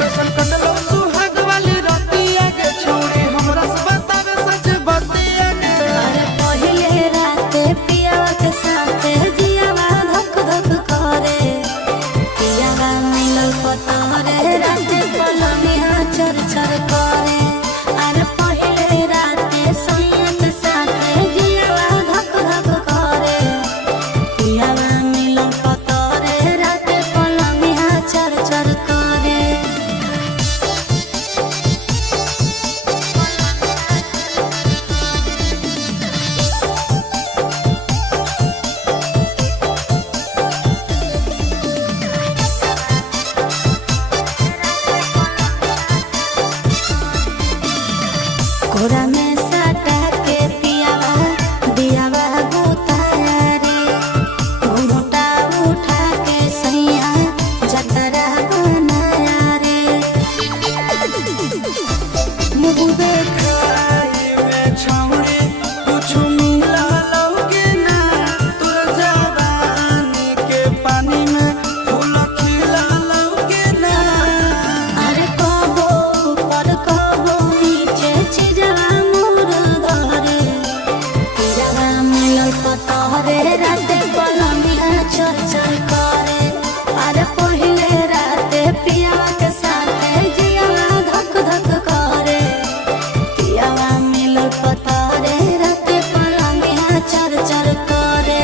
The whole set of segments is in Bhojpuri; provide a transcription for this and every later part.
कैसन कटलो सुहाग वाली रतिया के छोड़ी हमरा से बतावे सच बतिया के। अरे पहिले राते पियावा के साथे जियावा धक धक करे, पियावा मिलल पतरे राते पलनिया चर चर करे। अरे पहिले राते सैया के साथे जियावा धक धक करे, पियावा मिलल पतरे राते पलनिया चर चर करे। कोरा में सटा के पियावा दियावा बुताया रे, घुंघटा उठा के सैया जतरा बनाया रे। मुँह देखाई में छौड़ी कुछ मिला लौके ना, तोर जवानी के पानी में फूल खिला लौके ना। अरे कबो ऊपर कबो नीचे चिजवा मोर धरे, पियावा मिलल पतरे राते पलनिया चर चर करे। अरे पहिले राते पियावा के साथे जियावा धक धक करे, पियावा मिलल पतरे राते पलनिया चर चर करे।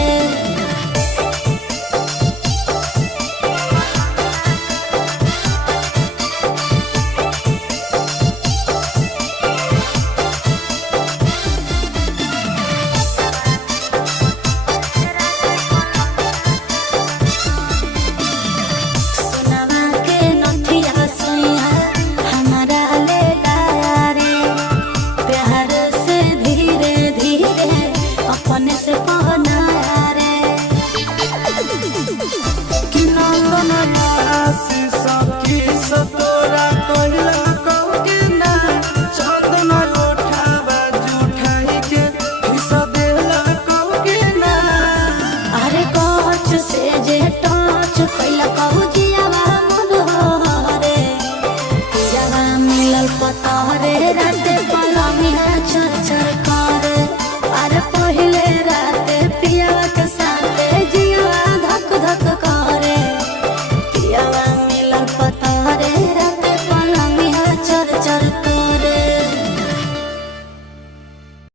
सोनवा के नथिया सोइया हमारा ले लाया रे, प्यार से धीरे धीरे अपने से पहनाया रे। कि नंदन आशीष